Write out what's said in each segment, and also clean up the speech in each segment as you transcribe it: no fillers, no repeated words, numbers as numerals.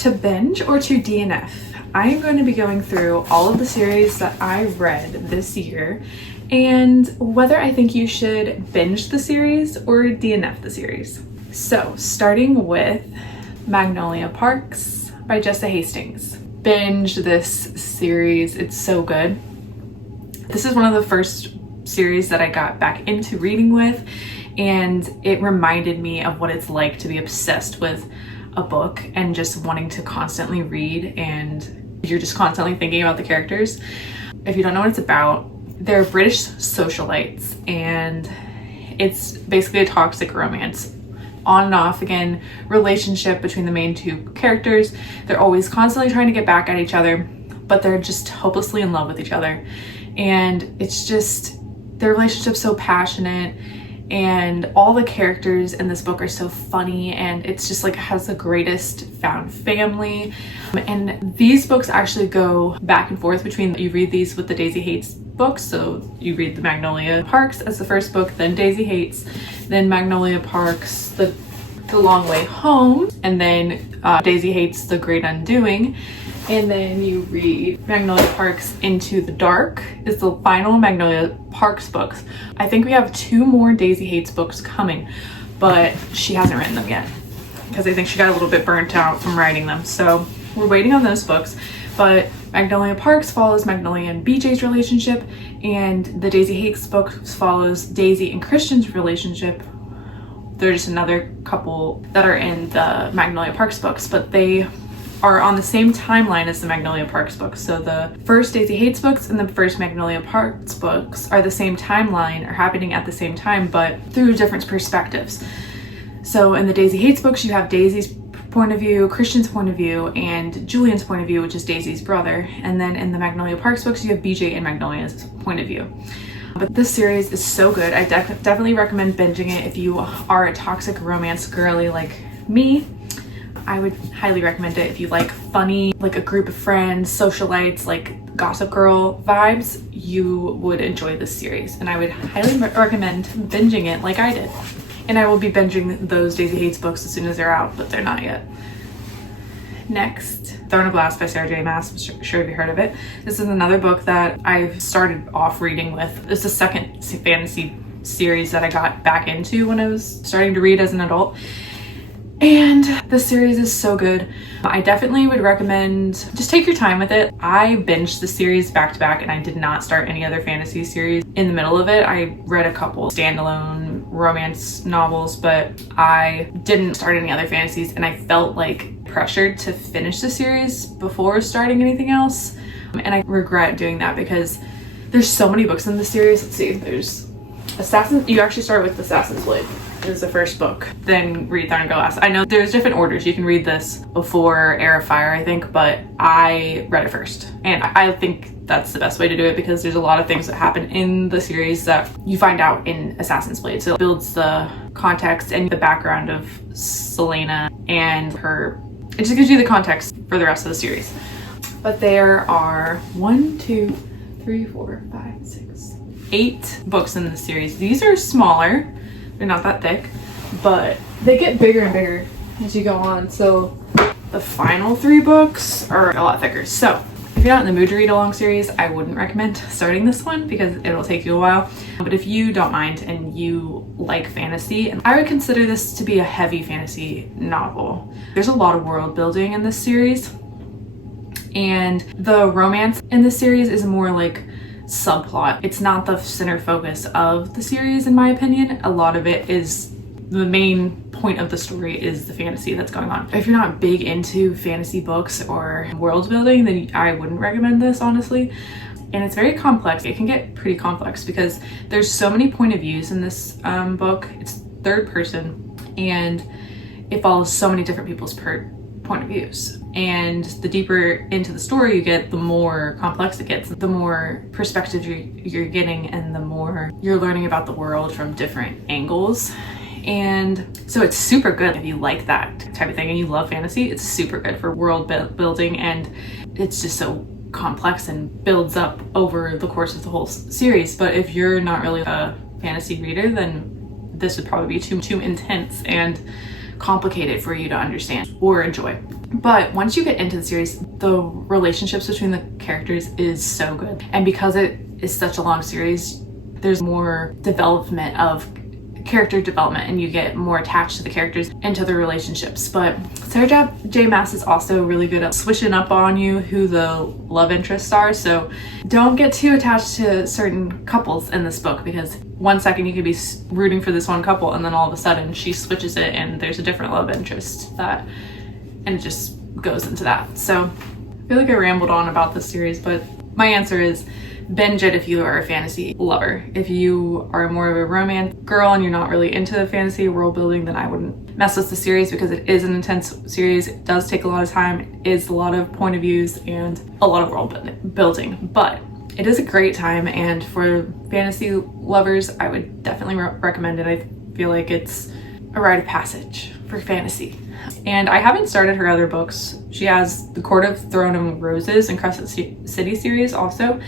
To binge or to DNF? I am going to be going through all of the series that I read this year and whether I think you should binge the series or DNF the series. So starting with Magnolia Parks by Jessa Hastings. Binge this series, it's so good. This is one of the first series that I got back into reading with, and it reminded me of what it's like to be obsessed with a book and just wanting to constantly read, and you're just constantly thinking about the characters. If you don't know what it's about, they're British socialites and it's basically a toxic romance, on and off again relationship between the main two characters. They're always constantly trying to get back at each other, but they're just hopelessly in love with each other, and it's just their relationship's so passionate, and all the characters in this book are so funny, and it's just like has the greatest found family. And these books actually go back and forth between, you read these with the Daisy Hates books, so you read the Magnolia Parks as the first book, then Daisy Hates, then Magnolia Parks, the Long Way Home, and then Daisy Hates, The Great Undoing, and then you read Magnolia Parks Into the Dark is the final Magnolia Parks books. I think we have 2 more Daisy Hates books coming, but she hasn't written them yet because I think she got a little bit burnt out from writing them. So we're waiting on those books. But Magnolia Parks follows Magnolia and BJ's relationship, and the Daisy Hates book follows Daisy and Christian's relationship. They're just another couple that are in the Magnolia Parks books, but they are on the same timeline as the Magnolia Parks books. So the first Daisy Hates books and the first Magnolia Parks books are the same timeline, are happening at the same time, but through different perspectives. So in the Daisy Hates books, you have Daisy's point of view, Christian's point of view, and Julian's point of view, which is Daisy's brother. And then in the Magnolia Parks books, you have BJ and Magnolia's point of view. But this series is so good. I definitely recommend binging it if you are a toxic romance girly like me. I would highly recommend it if you like funny, like a group of friends, socialites, like Gossip Girl vibes. You would enjoy this series, and I would highly recommend binging it like I did. And I will be binging those Daisy Hates books as soon as they're out, but they're not yet. Next, Throne of Glass by Sarah J. Maas. I'm sure you've heard of it. This is another book that I've started off reading with. It's the second fantasy series that I got back into when I was starting to read as an adult. And this series is so good. I definitely would recommend just take your time with it. I binged the series back to back, and I did not start any other fantasy series in the middle of it. I read a couple standalone romance novels, but I didn't start any other fantasies, and I felt like pressured to finish the series before starting anything else. And I regret doing that because there's so many books in the series. Let's see, there's you actually start with Assassin's Blade is the first book, then read Throne of Glass. I know there's different orders. You can read this before Heir of Fire, I think, but I read it first. And I think that's the best way to do it because there's a lot of things that happen in the series that you find out in Assassin's Blade. So it builds the context and the background of Selena and her. It just gives you the context for the rest of the series. But there are 1, 2, 3, 4, 5, 6, 8 books in the series. These are smaller. They're not that thick, but they get bigger and bigger as you go on. So the final 3 books are a lot thicker. So if you're not in the mood to read a long series, I wouldn't recommend starting this one because it'll take you a while. But if you don't mind and you like fantasy, I would consider this to be a heavy fantasy novel. There's a lot of world building in this series, and the romance in this series is more like subplot. It's not the center focus of the series, in my opinion. A lot of it is the main point of the story is the fantasy that's going on. If you're not big into fantasy books or world building, then I wouldn't recommend this, honestly. And it's very complex. It can get pretty complex because there's so many point of views in this book. It's third person, and it follows so many different people's point of views. And the deeper into the story you get, the more complex it gets, the more perspective you're getting, and the more you're learning about the world from different angles. And so it's super good if you like that type of thing and you love fantasy. It's super good for world building, and it's just so complex and builds up over the course of the whole series. But if you're not really a fantasy reader, then this would probably be too intense and complicated for you to understand or enjoy. But once you get into the series, the relationships between the characters is so good. And because it is such a long series, there's more development of character development and you get more attached to the characters and to their relationships. But Sarah J Maas is also really good at switching up on you who the love interests are, so don't get too attached to certain couples in this book, because one second you could be rooting for this one couple and then all of a sudden she switches it and there's a different love interest and it just goes into that. So I feel like I rambled on about this series, but my answer is binge it if you are a fantasy lover. If you are more of a romance girl and you're not really into fantasy world building, then I wouldn't mess with the series, because it is an intense series. It does take a lot of time. It is a lot of point of views and a lot of world building, but it is a great time. And for fantasy lovers, I would definitely recommend it. I feel like it's a rite of passage for fantasy. And I haven't started her other books. She has the Court of Throne and Roses and Crescent City series also.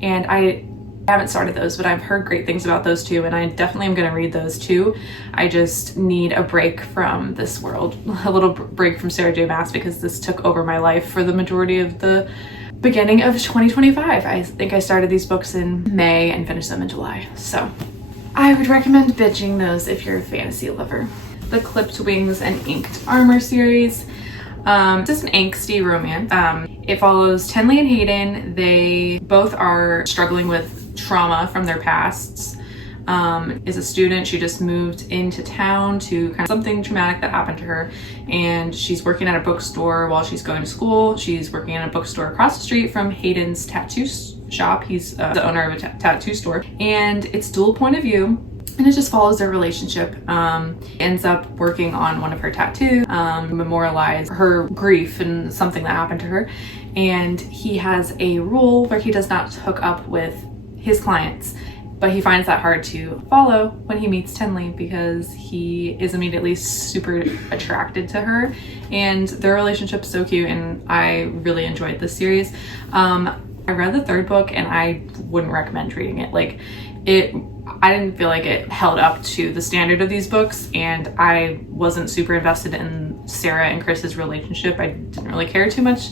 And I haven't started those, but I've heard great things about those too, and I definitely am going to read those too. I just need a break from this world, a little break from Sarah J Maas, because this took over my life for the majority of the beginning of 2025. I think I started these books in May and finished them in July. So I would recommend binging those if you're a fantasy lover. The Clipped Wings and Inked Armor series. This is an angsty romance. It follows Tenley and Hayden. They both are struggling with trauma from their pasts. Is a student. She just moved into town to kind of something traumatic that happened to her, and she's working at a bookstore while she's going to school. She's working in a bookstore across the street from Hayden's tattoo shop. He's the owner of a tattoo store, and it's dual point of view. And it just follows their relationship. Ends up working on one of her tattoos, memorialize her grief and something that happened to her. And he has a rule where he does not hook up with his clients, but he finds that hard to follow when he meets Tenley, because he is immediately super attracted to her. And their relationship's so cute, and I really enjoyed this series. I read the third book and I wouldn't recommend reading it. I didn't feel like it held up to the standard of these books, and I wasn't super invested in Sarah and Chris's relationship. I didn't really care too much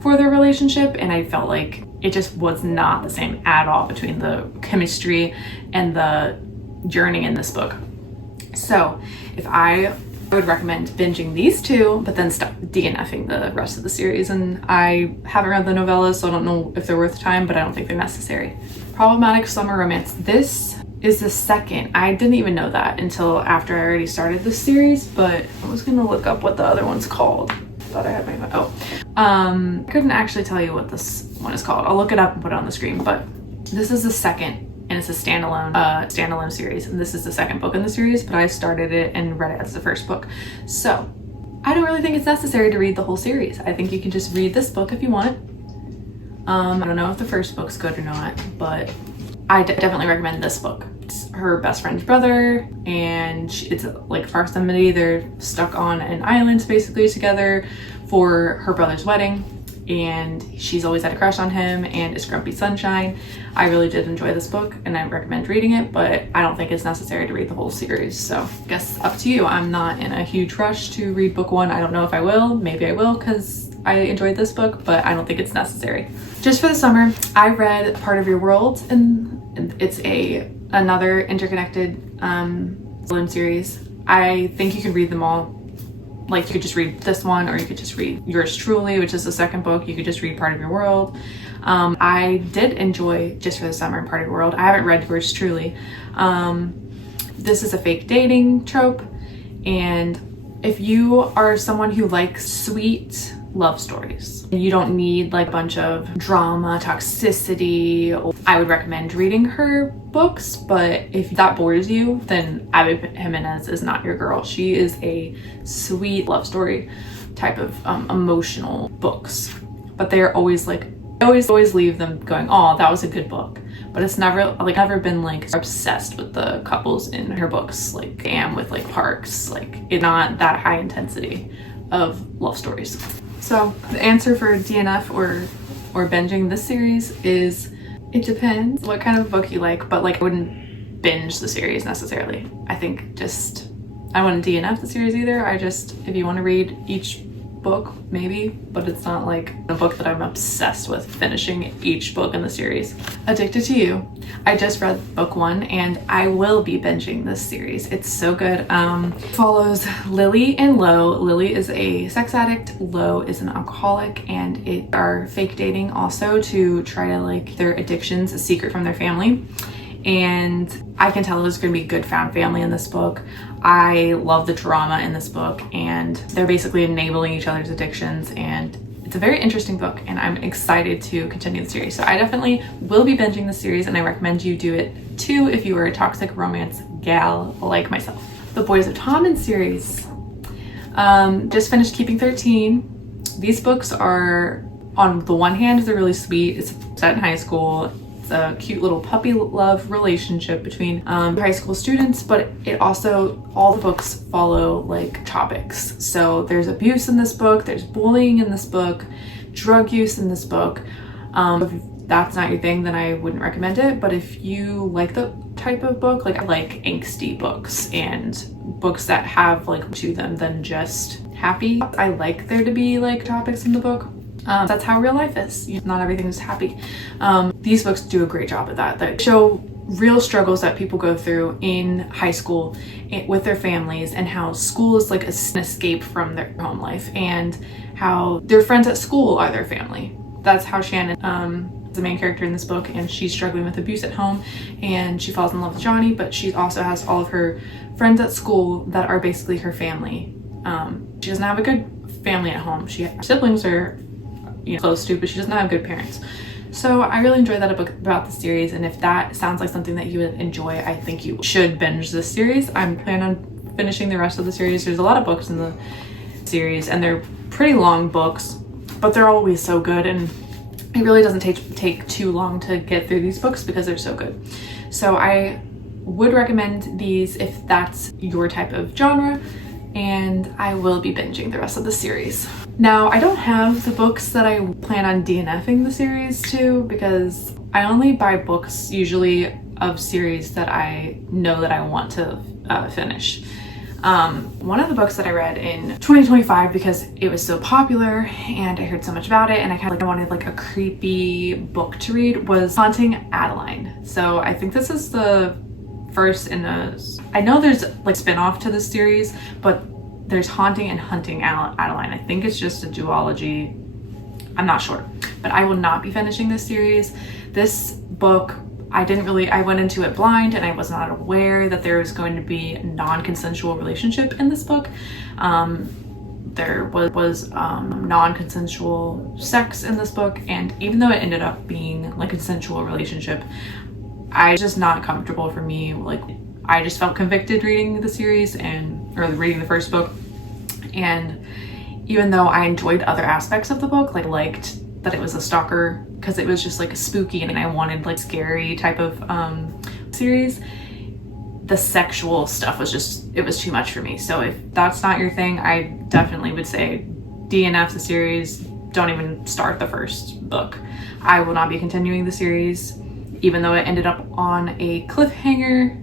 for their relationship, and I felt like it just was not the same at all between the chemistry and the journey in this book. So I would recommend binging these two, but then stop DNFing the rest of the series. And I haven't read the novellas, so I don't know if they're worth time, but I don't think they're necessary. Problematic Summer Romance. This is the second. I didn't even know that until after I already started this series, but I was gonna look up what the other one's called. Thought I had my I couldn't actually tell you what this one is called. I'll look it up and put it on the screen, but this is the second, and it's a standalone series, and this is the second book in the series, but I started it and read it as the first book. So I don't really think it's necessary to read the whole series. I think you can just read this book if you want. I don't know if the first book's good or not, but I definitely recommend this book. It's her best friend's brother, and it's like proximity. They're stuck on an island basically together for her brother's wedding, and she's always had a crush on him, and it's Grumpy Sunshine. I really did enjoy this book, and I recommend reading it, but I don't think it's necessary to read the whole series. So I guess up to you. I'm not in a huge rush to read book one. I don't know if I will. Maybe I will, because I enjoyed this book, but I don't think it's necessary. Just for the summer, I read Part of Your World, and it's another interconnected series. I think you could read them all. Like, you could just read this one, or you could just read Yours Truly, which is the second book. You could just read Part of Your World. I did enjoy Just for the Summer and Part of Your World. I haven't read Yours Truly. This is a fake dating trope, and if you are someone who likes sweet love stories, you don't need like a bunch of drama, toxicity, I would recommend reading her books. But if that bores you, then Abby Jimenez is not your girl. She is a sweet love story type of emotional books, but they're always like, I always leave them going, oh, that was a good book. But it's never been like obsessed with the couples in her books like I am with like Parks. Like, it's not that high intensity of love stories. So the answer for DNF or binging this series is, it depends what kind of book you like, but like I wouldn't binge the series necessarily. I think I wouldn't DNF the series either. If you want to read each book maybe, but it's not like a book that I'm obsessed with finishing each book in the series. Addicted to You. I just read book 1 and I will be binging this series. It's so good. Follows Lily and Lo. Lily is a sex addict, Lo is an alcoholic, and it are fake dating also to try to like their addictions a secret from their family. And I can tell there's going to be good found family in this book. I love the drama in this book, and they're basically enabling each other's addictions, and it's a very interesting book, and I'm excited to continue the series. So I definitely will be binging the series, and I recommend you do it too if you are a toxic romance gal like myself. The Boys of Tommen series. Just finished Keeping 13. These books are, on the one hand, they're really sweet. It's set in high school. It's a cute little puppy love relationship between high school students, but it also, all the books follow like topics. So there's abuse in this book, there's bullying in this book, drug use in this book. If that's not your thing, then I wouldn't recommend it. But if you like the type of book, like I like angsty books and books that have like to them than just happy. I like there to be like topics in the book. That's how real life is. Not everything is happy. These books do a great job at that. That show real struggles that people go through in high school with their families, and how school is like an escape from their home life, and how their friends at school are their family. That's how Shannon, the main character in this book, and she's struggling with abuse at home, and she falls in love with Johnny, but she also has all of her friends at school that are basically her family. She doesn't have a good family at home. Her siblings are close to, but she doesn't have good parents. So I really enjoyed that book about the series, and if that sounds like something that you would enjoy, I think you should binge this series. I'm planning on finishing the rest of the series. There's a lot of books in the series, and they're pretty long books, but they're always so good, and it really doesn't take too long to get through these books because they're so good. So I would recommend these if that's your type of genre, and I will be binging the rest of the series. Now, I don't have the books that I plan on DNFing the series to, because I only buy books usually of series that I know that I want to finish. One of the books that I read in 2025, because it was so popular and I heard so much about it and I kind of wanted like a creepy book to read, was Haunting Adeline. So I think this is the first in I know there's like spin-off to this series, but there's Haunting and Hunting Adeline. I think it's just a duology. I'm not sure, but I will not be finishing this series. This book, I went into it blind, and I was not aware that there was going to be a non-consensual relationship in this book. There was non-consensual sex in this book, and even though it ended up being like a consensual relationship, I just not comfortable for me. Like, I just felt convicted reading the series or reading the first book. And even though I enjoyed other aspects of the book, like liked that it was a stalker because it was just like spooky and I wanted like scary type of series, the sexual stuff it was too much for me. So if that's not your thing, I definitely would say DNF the series. Don't even start the first book. I will not be continuing the series, even though it ended up on a cliffhanger.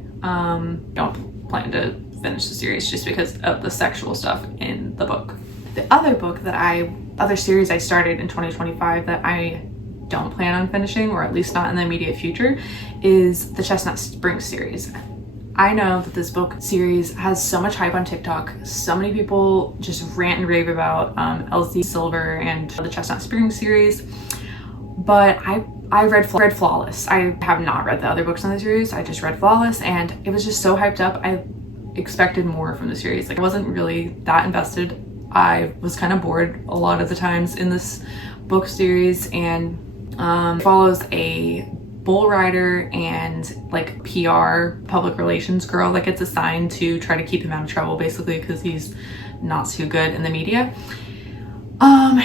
Don't plan to finish the series just because of the sexual stuff in the book. The other series I started in 2025 that I don't plan on finishing, or at least not in the immediate future, is the Chestnut Springs series. I know that this book series has so much hype on TikTok. So many people just rant and rave about LZ Silver and the Chestnut Springs series, but I read Flawless. I have not read the other books in the series. I just read Flawless, and it was just so hyped up. I expected more from the series. Like, I wasn't really that invested. I was kind of bored a lot of the times in this book series, and follows a bull rider and like PR public relations girl that gets assigned to try to keep him out of trouble, basically, because he's not too good in the media.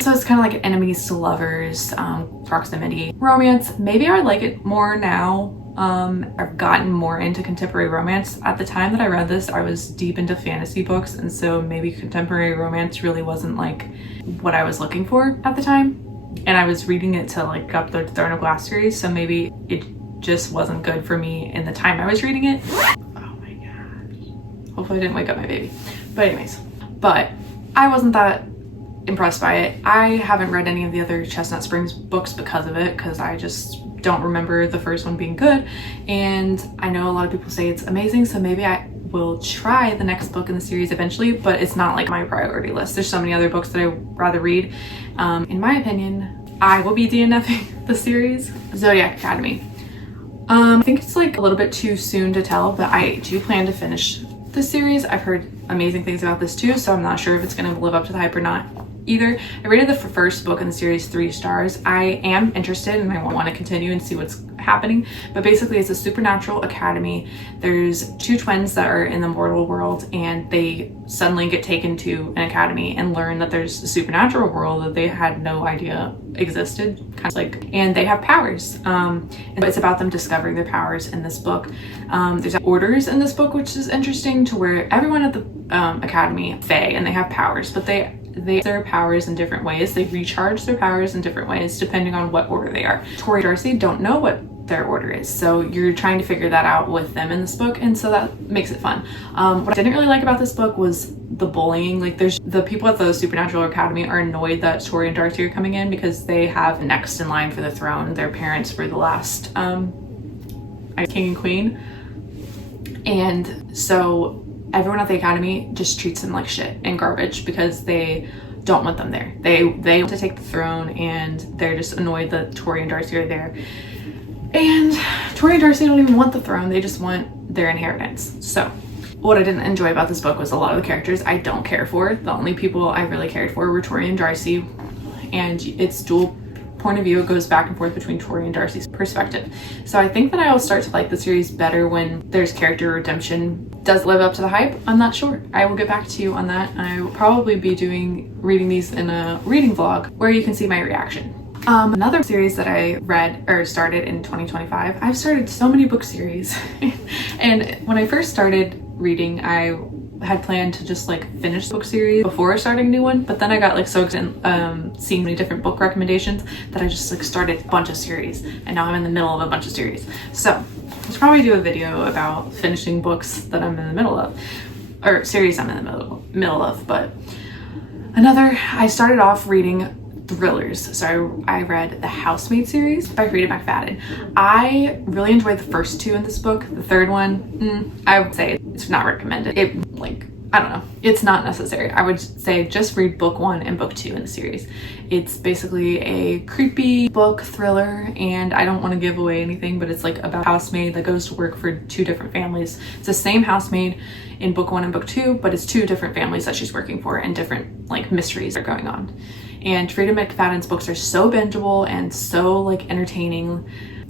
So it's kind of like enemies to lovers, proximity romance. Maybe I like it more now. I've gotten more into contemporary romance. At the time that I read this, I was deep into fantasy books, and so maybe contemporary romance really wasn't like what I was looking for at the time. And I was reading it to like up the Throne of Glass series, so maybe it just wasn't good for me in the time I was reading it. Oh my gosh. Hopefully I didn't wake up my baby. But anyways, I wasn't that impressed by it. I haven't read any of the other Chestnut Springs books because of it, because I just don't remember the first one being good, and I know a lot of people say it's amazing, so maybe I will try the next book in the series eventually, but it's not like my priority list. There's so many other books that I would rather read. In my opinion, I will be DNFing the series. Zodiac Academy. I think it's like a little bit too soon to tell, but I do plan to finish the series. I've heard amazing things about this too, so I'm not sure if it's going to live up to the hype or not either. I rated the first book in the series 3 stars. I am interested and I want to continue and see what's happening, but basically it's a supernatural academy. There's 2 twins that are in the mortal world, and they suddenly get taken to an academy and learn that there's a supernatural world that they had no idea existed, kind of like, and they have powers. And it's about them discovering their powers in this book. There's orders in this book, which is interesting, to where everyone at the academy fae, and they have powers, but they their powers in different ways. They recharge their powers in different ways depending on what order they are. Tori and Darcy don't know what their order is, so you're trying to figure that out with them in this book, and so that makes it fun. What I didn't really like about this book was the bullying. Like, there's the people at the Supernatural Academy are annoyed that Tori and Darcy are coming in because they have next in line for the throne. Their parents were the last king and queen, and so everyone at the academy just treats them like shit and garbage because they don't want them there. They want to take the throne, and they're just annoyed that Tori and Darcy are there. And Tori and Darcy don't even want the throne, they just want their inheritance. So what I didn't enjoy about this book was a lot of the characters I don't care for. The only people I really cared for were Tori and Darcy, and it's dual point of view. It goes back and forth between Tori and Darcy's perspective. So I think that I will start to like the series better when there's character redemption. Does it live up to the hype? I'm not sure. I will get back to you on that. I will probably be reading these in a reading vlog where you can see my reaction. Another series that I read or started in 2025, I've started so many book series. And when I first started reading, I had planned to just like finish the book series before starting a new one, but then I got like so excited seeing many different book recommendations that I just like started a bunch of series, and now I'm in the middle of a bunch of series. So I should probably do a video about finishing books that I'm in the middle of, or series I'm in the middle of. But I started off reading thrillers. So I read the Housemaid series by Frida McFadden. I really enjoyed the first 2 in this book. The third one, I would say it's not recommended. I don't know, it's not necessary. I would say just read book 1 and book 2 in the series. It's basically a creepy book thriller, and I don't want to give away anything, but it's like about a housemaid that goes to work for 2 different families. It's the same housemaid in book 1 and book 2, but it's 2 different families that she's working for, and different like mysteries are going on. And Frida McFadden's books are so bingeable and so like entertaining.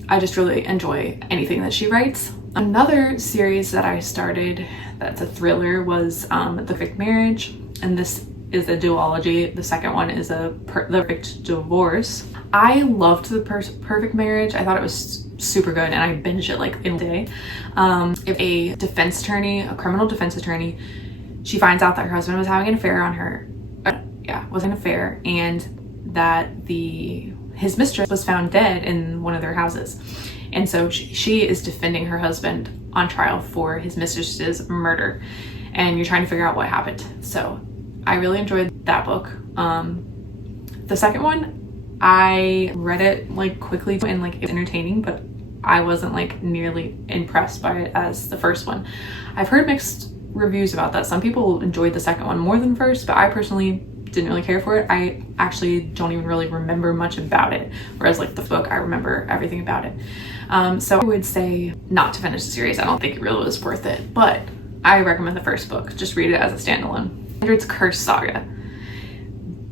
I just really enjoy anything that she writes. Another series that I started that's a thriller was The Perfect Marriage, and this is a duology. The second one is The Perfect Divorce. I loved The Perfect Marriage. I thought it was super good, and I binged it like in a day. If a defense attorney, a criminal defense attorney, she finds out that her husband was having an affair on her, and that his mistress was found dead in one of their houses. And so she is defending her husband on trial for his mistress's murder, and you're trying to figure out what happened. So I really enjoyed that book. The second one, I read it like quickly, and like it's entertaining, but I wasn't like nearly impressed by it as the first one. I've heard mixed reviews about that. Some people enjoyed the second one more than the first, but I personally didn't really care for it. I actually don't even really remember much about it, whereas like the book, I remember everything about it. So I would say not to finish the series. I don't think it really was worth it, but I recommend the first book. Just read it as a standalone. It's Curse Saga.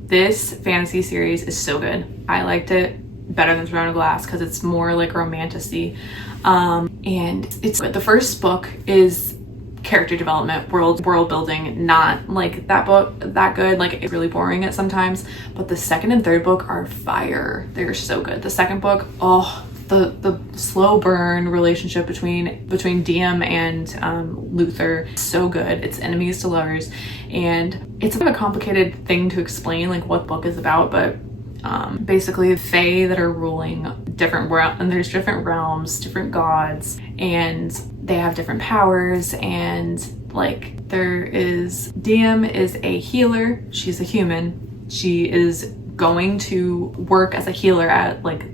This fantasy series is so good. I liked it better than Throne of Glass because it's more like romantic-y. And it's the first book is character development, world building, not like that book that good. Like, it's really boring at sometimes, but the second and third book are fire. They're so good. The second book, the slow burn relationship between Diem and Luther, so good. It's enemies to lovers, and it's kind of a complicated thing to explain like what the book is about, but basically fae that are ruling different worlds, and there's different realms, different gods, and they have different powers. And like, Diem is a healer. She's a human. She is going to work as a healer at like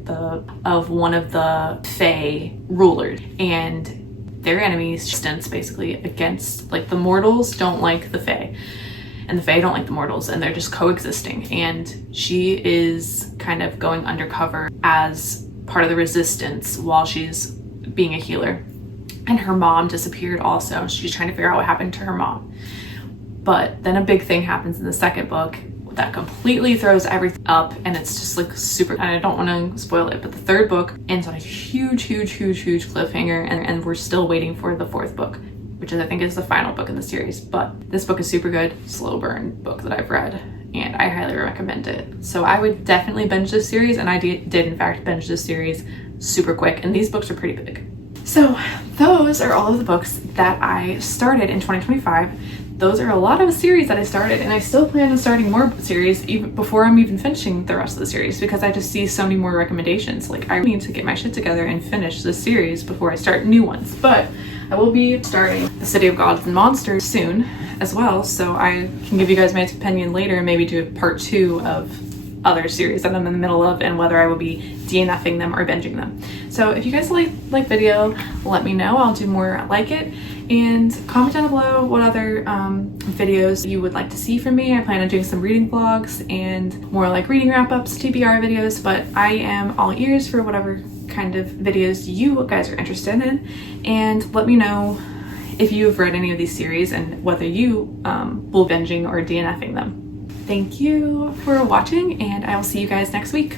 of one of the Fae rulers, and their enemies stance basically against, like, the mortals don't like the Fae and the Fae don't like the mortals, and they're just coexisting. And she is kind of going undercover as part of the resistance while she's being a healer. And her mom disappeared also. She's trying to figure out what happened to her mom. But then a big thing happens in the second book that completely throws everything up, and it's just like super, and I don't want to spoil it, but the third book ends on a huge cliffhanger, and we're still waiting for the fourth book, which I think is the final book in the series. But this book is super good, slow burn book that I've read, and I highly recommend it. So I would definitely binge this series, and I did in fact binge this series super quick, and these books are pretty big. So those are all of the books that I started in 2025. Those are a lot of series that I started, and I still plan on starting more series even before I'm even finishing the rest of the series, because I just see so many more recommendations. Like, I need to get my shit together and finish this series before I start new ones. But I will be starting The City of Gods and Monsters soon as well, so I can give you guys my opinion later and maybe do a part 2 of other series that I'm in the middle of, and whether I will be DNFing them or binging them. So if you guys like video, let me know. I'll do more like it, and comment down below what other videos you would like to see from me. I plan on doing some reading vlogs and more like reading wrap-ups, TBR videos, but I am all ears for whatever kind of videos you guys are interested in. And let me know if you've read any of these series and whether you will binging or DNFing them. Thank you for watching, and I will see you guys next week.